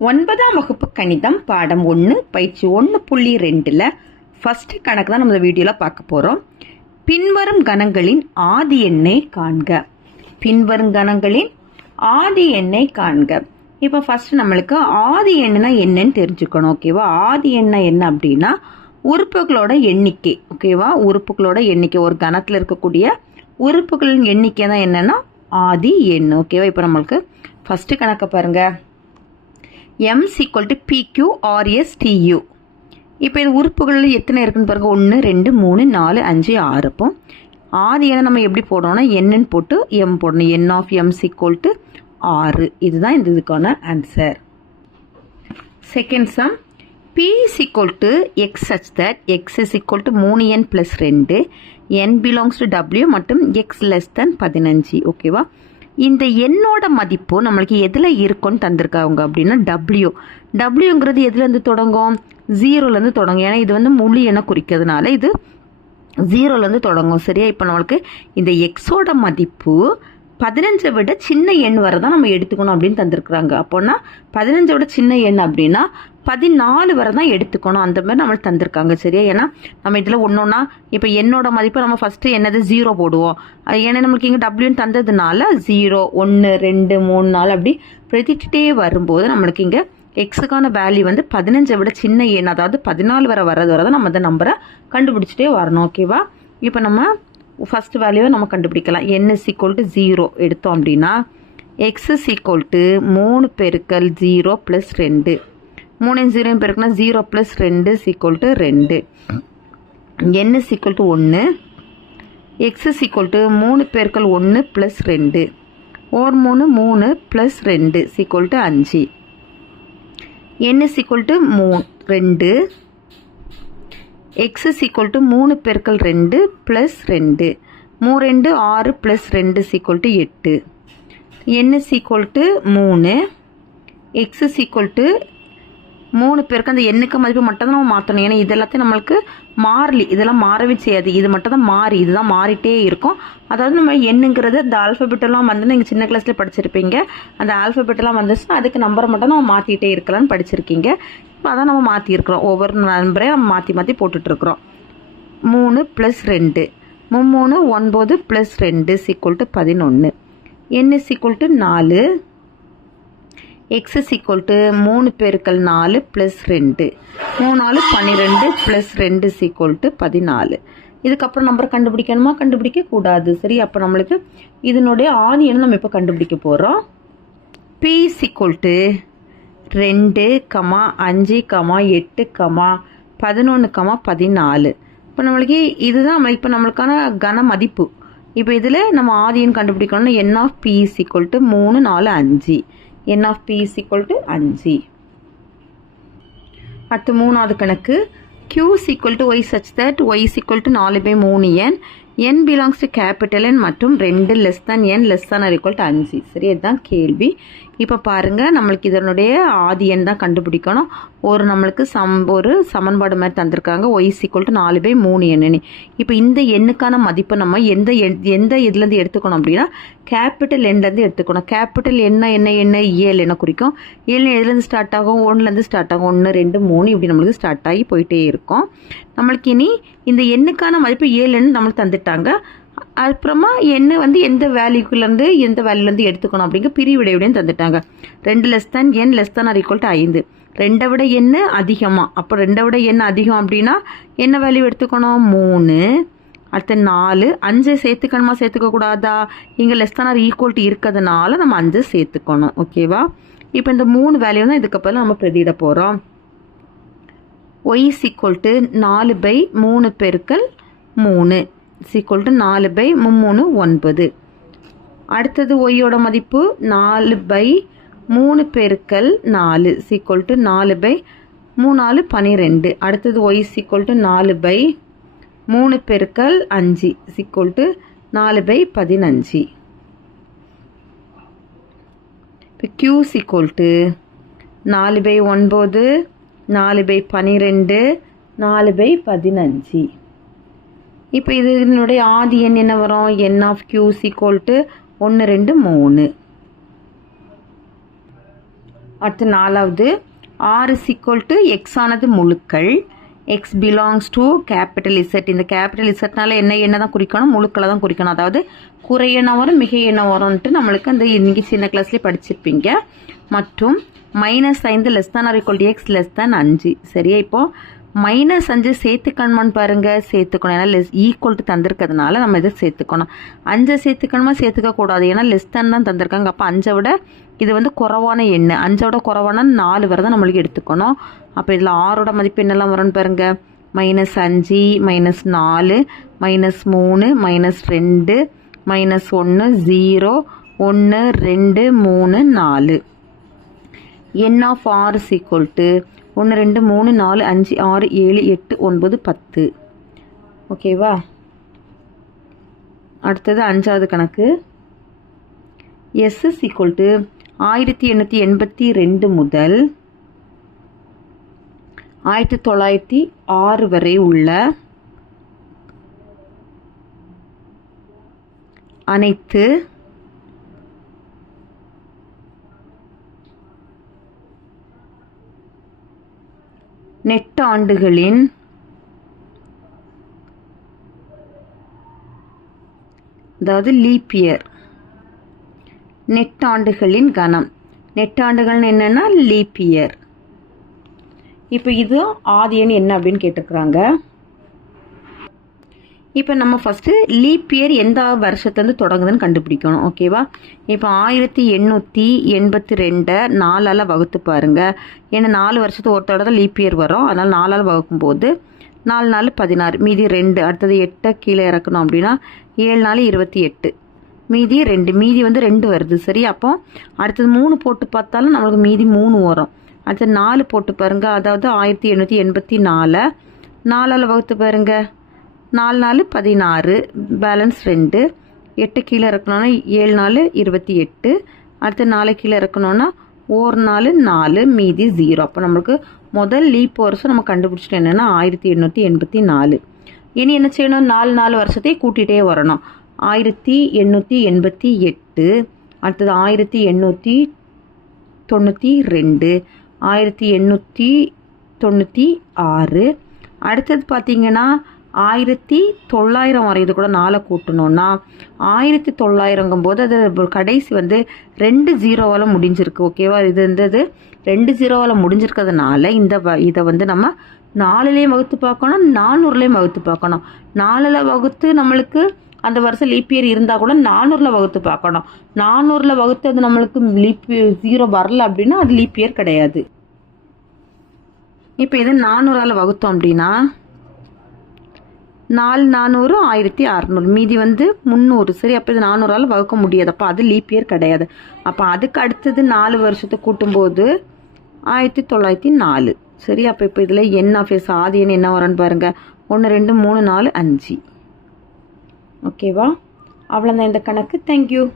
ஒன்பதாம் வகுப்பு கணிதம் பாடம் ஒன்று பயிற்சி ஒன்று புள்ளி ரெண்டில் ஃபஸ்ட்டு கணக்கு தான் நம்ம வீடியோவில் பார்க்க போகிறோம் பின்வரும் கணங்களின் ஆதி எண்ணை காண்க. பின்வரும் கணங்களின் ஆதி எண்ணை காண்க. இப்போ ஃபஸ்ட்டு நம்மளுக்கு ஆதி எண்ணுனா என்னன்னு தெரிஞ்சுக்கணும் ஓகேவா ஆதி எண்ணை என்ன அப்படின்னா உறுப்புகளோட எண்ணிக்கை ஓகேவா உறுப்புகளோட எண்ணிக்கை ஒரு கணத்தில் இருக்கக்கூடிய உறுப்புகளின் எண்ணிக்கை தான் என்னென்னா ஆதி எண் ஓகேவா இப்போ நம்மளுக்கு ஃபஸ்ட்டு கணக்கை பாருங்கள் M equal to PQ RS TU இப்போ இது உறுப்புகளில் எத்தனை இருக்குன்னு பாருங்க. ஒன்று ரெண்டு மூணு நாலு அஞ்சு ஆறு அப்போ ஆறு என நம்ம எப்படி போடணும்னா என்னன்னு போட்டு எம் போடணும். N of M equal to ஆறு. இதுதான் இந்த இதுக்கான answer second sum P equal to X such that X is equal to மூணு என் ப்ளஸ் ரெண்டு. என் பிலாங்ஸ் டு டபிள்யூ மற்றும் எக்ஸ் லெஸ் தென் பதினஞ்சு. ஓகேவா இந்த எண்ணோட மதிப்பு நம்மளுக்கு எதில் இருக்கும்னு தந்திருக்காங்க அப்படின்னா டபிள்யூ டபிள்யூங்கிறது எதுலேருந்து தொடங்கும்? ஜீரோலேருந்து தொடங்கும். ஏன்னா இது வந்து முழு எண்ணை குறிக்கிறதுனால இது ஜீரோலேருந்து தொடங்கும். சரியா? இப்போ நம்மளுக்கு இந்த எக்ஸோட மதிப்பு பதினஞ்சை விட சின்ன எண் வரை தான் நம்ம எடுத்துக்கணும் அப்படின்னு தந்திருக்கிறாங்க. அப்போனா பதினஞ்சை விட சின்ன எண் அப்படின்னா பதினாலு வரை தான் எடுத்துக்கணும். அந்த மாதிரி நம்மளுக்கு தந்திருக்காங்க சரியா? ஏன்னா நம்ம இதில் ஒன்றொன்னா இப்போ என்னோட மதிப்பை நம்ம ஃபஸ்ட்டு என்னது? ஜீரோ போடுவோம். ஏன்னா நம்மளுக்கு இங்கே டபிள்யூன்னு தந்ததுனால ஜீரோ ஒன்று ரெண்டு மூணு நாலு அப்படி பிரதிட்டே வரும்போது நம்மளுக்கு இங்கே எக்ஸுக்கான வேல்யூ வந்து பதினஞ்சை விட சின்ன எண் அதாவது பதினாலு வரை வர்றது வரை தான் நம்ம அந்த நம்பரை கண்டுபிடிச்சிட்டே வரணும் ஓகேவா இப்போ நம்ம ஃபஸ்ட் வேல்யூவை நம்ம கண்டுபிடிக்கலாம். N is equal to zero எடுத்தோம் அப்படின்னா எக்ஸ் இஸ் ஈக்குவல் டு மூணு பெருக்கல் ஜீரோ ப்ளஸ் ரெண்டு. மூணு ஜீரோ பெருக்குனா ஜீரோ ப்ளஸ் ரெண்டு ஈக்குவல் டு ரெண்டு. என் இஸ் ஈக்குவல் டு ஒன்று எக்ஸ் இஸ் ஈக்குவல் டு மூணு பெருக்கல் ஒன்று ப்ளஸ் ரெண்டு. ஓர் மூணு மூணு ப்ளஸ் ரெண்டு சீக்குவல் டு அஞ்சு. என் இஸ் ஈக்குவல் டு மூ ரெண்டு. எக்ஸ் இஸ் ஈக்குவல் டு மூணு பெருக்கள் ரெண்டு ப்ளஸ் ரெண்டு. மூ ரெண்டு ஆறு ப்ளஸ் ரெண்டு சீக்குவல் டு எட்டு. என் இஸ் ஈக்குவல் டு மூணு. எக்ஸ் இஸ் ஈக்குவல் டு மூணு பேருக்கு அந்த எண்ணுக்கு மதிப்பு மட்டும் தான் நம்ம மாற்றணும். ஏன்னா இது எல்லாத்தையும் நம்மளுக்கு மாறலி. இதெல்லாம் மாறவே செய்யாது. இது மட்டும் தான் மாறி. இதுதான் மாறிட்டே இருக்கும். அதாவது நம்ம எண்ணுங்கிறது அந்த ஆல்ஃபபெட்டெல்லாம் வந்து நீங்கள் சின்ன கிளாஸில் படிச்சிருப்பீங்க. அந்த ஆல்ஃபபெட்டெல்லாம் வந்துச்சுன்னா அதுக்கு நம்பரை மட்டும் நம்ம மாற்றிட்டே இருக்கலாம்னு படிச்சிருக்கீங்க. இப்போ அதான் நம்ம மாற்றிருக்கிறோம் ஒவ்வொரு நம்பரையும் நம்ம மாற்றி மாற்றி போட்டுட்ருக்குறோம். மூணு ப்ளஸ் ரெண்டு. மும்மூணு ஒன்பது ப்ளஸ் ரெண்டு சீக்குவல் டு பதினொன்று என் சீக்குவல் டு நாலு. எக்ஸ் இஸ் ஈக்குவல் டு மூணு பெருக்கல் நாலு ப்ளஸ் ரெண்டு. மூணு நாலு பன்னிரெண்டு ப்ளஸ் ரெண்டு சீக்குவல் டு பதினாலு. இதுக்கப்புறம் நம்பர் கண்டுபிடிக்கணுமா? கண்டுபிடிக்க கூடாது. சரி அப்போ நம்மளுக்கு இதனுடைய ஆதியன்னு நம்ம இப்போ கண்டுபிடிக்க போகிறோம் பி சீக்குவல் டு ரெண்டு கமா அஞ்சு கமா எட்டு கமா பதினொன்று கமா பதினாலு. இப்போ நம்மளுக்கு இதுதான் இப்போ நம்மளுக்கான கன மதிப்பு. இப்போ இதில் நம்ம ஆதியன் கண்டுபிடிக்கணும்னா N of P equal to மூணு நாலு அஞ்சு. N of P is equal to அஞ்சு. அடுத்து மூணாவது கணக்கு. Q is equal to y such that y is equal to நாலு பை மூணு n. N belongs to capital N மற்றும் ரெண்டு less than n less than equal to அஞ்சு. சரி இதுதான் கேள்வி. இப்போ பாருங்கள் நம்மளுக்கு இதனுடைய ஆதி எண் தான் கண்டுபிடிக்கணும். ஒரு நம்மளுக்கு சம் ஒரு சமன்பாடு மாதிரி தந்திருக்காங்க. ஒய் ஈக்குவல் டு நாலு பை மூணு எண்ணுன்னு இப்போ இந்த எண்ணுக்கான மதிப்பை நம்ம எந்த எண் எந்த இதுலேருந்து எடுத்துக்கணும் அப்படின்னா கேபிட்டல் எண்லேருந்து எடுத்துக்கணும். கேபிட்டல் என்ன என்ன என்ன ஏழு என்ன குறிக்கும். ஏழு எதுலேருந்து ஸ்டார்ட் ஆகும்? ஒன்றுலேருந்து ஸ்டார்ட் ஆகும். ஒன்று ரெண்டு மூணு இப்படி நம்மளுக்கு ஸ்டார்ட் ஆகி போயிட்டே இருக்கும். நம்மளுக்கு இனி இந்த எண்ணுக்கான மதிப்பு ஏழுன்னு நம்மளுக்கு தந்துட்டாங்க. அப்புறமா என்ன வந்து எந்த வேல்யூக்குலேருந்து எந்த வேல்யூலேருந்து எடுத்துக்கணும் அப்படிங்க பிரிவிடையுடன் தந்துட்டாங்க. ரெண்டு less than N less than or equal to ஐந்து. ரெண்டை விட என்ன அதிகமாக அப்போ ரெண்டை விட என்ன அதிகம் அப்படின்னா என்ன வேல்யூ எடுத்துக்கணும்? மூணு. அடுத்து நாலு. அஞ்சு சேர்த்துக்கணுமா? சேர்த்துக்க கூடாதா? இங்கே less than or equal to இருக்கிறதுனால நம்ம அஞ்சு சேர்த்துக்கணும். ஓகேவா இப்போ இந்த மூணு வேல்யூ தான் இதுக்கப்புறம் நம்ம பிரதியிட போகிறோம் ஒய் சீக்குவல் டு நாலு பை மூணு பெருக்கல் மூணு. ஈக்குவல் டு நாலு பை மும்மூணு ஒன்பது. அடுத்தது ஒய்யோட மதிப்பு நாலு பை மூணு பெருக்கல் நாலு. சீக்குவல் டு நாலு பை மூணு பன்னிரெண்டு அடுத்தது ஒய் சீக்குவல் டு நாலு பை மூணு பெருக்கல் அஞ்சு. சீக்குவல் டு நாலு பை பதினஞ்சு. இப்போ கியூ சீக்குவல் டு நாலு பை ஒன்பது நாலு பை பன்னிரெண்டு நாலு பை பதினஞ்சு. இப்போ இதனுடைய ஆதி எண் என்ன வரும்? N of Q's equal to ஒன்று ரெண்டு மூணு. அடுத்து நாலாவது. R is equal to X ஆனது முழுக்கள். X belongs to capital Z இந்த கேபிட்டல் இசட்னால என்ன என்ன தான் குறிக்கணும்? முழுக்களை தான் குறிக்கணும். அதாவது குறை என்ன வரும் மிக என்ன வரும்ன்ட்டு நம்மளுக்கு அந்த இன்னைக்கு சின்ன கிளாஸ்லேயே படிச்சிருப்பீங்க. மற்றும் மைனஸ் ஐந்து less than or equal to X less than அஞ்சு. சரியா இப்போது மைனஸ் அஞ்சு சேர்த்துக்கணுமான்னு பாருங்கள் சேர்த்துக்கணும். ஏன்னா லெஸ் ஈக்குவல் டு தந்திருக்கிறதுனால நம்ம இதை சேர்த்துக்கணும். அஞ்சை சேர்த்துக்கணுமா? சேர்த்துக்க கூடாது. ஏன்னா லெஸ் தன் தான் தந்திருக்காங்க. அப்போ அஞ்சை விட இது வந்து குறைவான எண்ணு. அஞ்சை விட குறவான நாலு வரை தான் நம்மளுக்கு எடுத்துக்கணும். அப்போ இதில் ஆறோட மதிப்பு என்னெல்லாம் வரும்னு பாருங்கள் மைனஸ் அஞ்சு மைனஸ் நாலு மைனஸ் மூணு மைனஸ் ரெண்டு மைனஸ் ஒன்று ஜீரோ ஒன்று ரெண்டு மூணு நாலு. N of R is equal to ஒன்று ரெண்டு மூணு நாலு அஞ்சு ஆறு ஏழு எட்டு ஒன்பது பத்து. ஓகேவா அடுத்தது அஞ்சாவது கணக்கு. எஸ்எஸ் ஈக்குவல் டு ஆயிரத்தி எண்ணூற்றி எண்பத்தி ரெண்டு முதல் ஆயிரத்தி தொள்ளாயிரத்தி ஆறு வரை உள்ள அனைத்து நெட்டாண்டுகளின் அதாவது லீப்பியர் நெட்டாண்டுகளின் கணம். நெட்டாண்டுகள் என்னன்னா லீப்பியர் இப்போ இது ஆதியன் என்ன அப்படின்னு கேட்டுக்கிறாங்க? இப்போ நம்ம ஃபஸ்ட்டு லீப் இயர் எந்த வருஷத்துலேருந்து தொடங்குதுன்னு கண்டுபிடிக்கணும் ஓகேவா இப்போ ஆயிரத்தி எண்ணூற்றி எண்பத்தி ரெண்டை நாலால் வகுத்து பாருங்கள் ஏன்னா நாலு வருஷத்துக்கு ஒரு தடவை தான் லீப் இயர் வரும். அதனால் நாலால் வகுக்கும்போது நாலு நாலு பதினாறு மீதி ரெண்டு அடுத்தது எட்டை கீழே இறக்கணும் அப்படின்னா ஏழு நாலு இருபத்தி எட்டு. மீதி ரெண்டு மீதி வந்து ரெண்டு வருது சரி? அப்போ அடுத்தது மூணு போட்டு பார்த்தாலும் நம்மளுக்கு மீதி மூணு வரும். அடுத்தது நாலு போட்டு பாருங்கள் அதாவது ஆயிரத்தி எண்ணூற்றி எண்பத்தி நாலை நாலால் வகுத்து பாருங்கள் நாலு நாலு பதினாறு பேலன்ஸ் ரெண்டு. எட்டு கீழே இறக்கணுன்னா ஏழு நாலு இருபத்தி எட்டு. அடுத்து நாலு கீழே இறக்கணுன்னா ஒரு நாலு நாலு மீதி ஜீரோ அப்போ நம்மளுக்கு முதல் லீப் வருஷம் நம்ம கண்டுபிடிச்சிட்டு என்னென்னா ஆயிரத்தி எண்ணூற்றி எண்பத்தி நாலு. இனி என்ன செய்யணும்? நாலு நாலு வருஷத்தையும் கூட்டிகிட்டே வரணும். ஆயிரத்தி எண்ணூற்றி எண்பத்தி எட்டு அடுத்தது ஆயிரத்தி எண்ணூற்றி தொண்ணூற்றி ரெண்டு ஆயிரத்தி எண்ணூற்றி தொண்ணூற்றி ஆறு. அடுத்தது பார்த்தீங்கன்னா ஆயிரத்தி தொள்ளாயிரம் வரைது கூட நாளை கூட்டணும்னா ஆயிரத்தி தொள்ளாயிரங்கும் போது அது கடைசி வந்து ரெண்டு ஜீரோவால் முடிஞ்சிருக்கு ஓகேவா இது இருந்தது ரெண்டு ஜீரோவால் முடிஞ்சிருக்கிறதுனால இந்த வ இதை வந்து நம்ம நாலுலேயும் வகுத்து பார்க்கணும் நானூறுலேயும் வகுத்து பார்க்கணும். நாலில் வகுத்து நம்மளுக்கு அந்த வருஷம் லீப் இயர் இருந்தால் கூட நானூறில் வகுத்து பார்க்கணும். நானூறில் வகுத்து அது நம்மளுக்கு லீப் ஜீரோ வரல அப்படின்னா அது லீப் இயர் கிடையாது. இப்போ இதை நானூறால் வகுத்தோம் அப்படின்னா நாலு நானூறு ஆயிரத்தி அறநூறு. மீதி வந்து முந்நூறு. சரி அப்போ இது நானூறால் வகுக்க முடியாது. அப்போ அது லீப் இயர் கிடையாது. அப்போ அதுக்கு அடுத்தது நாலு வருஷத்தை கூட்டும்போது ஆயிரத்தி தொள்ளாயிரத்தி நாலு. சரி அப்போ இப்போ இதில் என் ஆஃபீஸ் எஸ் ஆதி எண் என்ன வரும்னு பாருங்கள் ஒன்று ரெண்டு மூணு நாலு அஞ்சு. ஓகேவா அவ்வளோதான் இந்த கணக்கு. தேங்க்யூ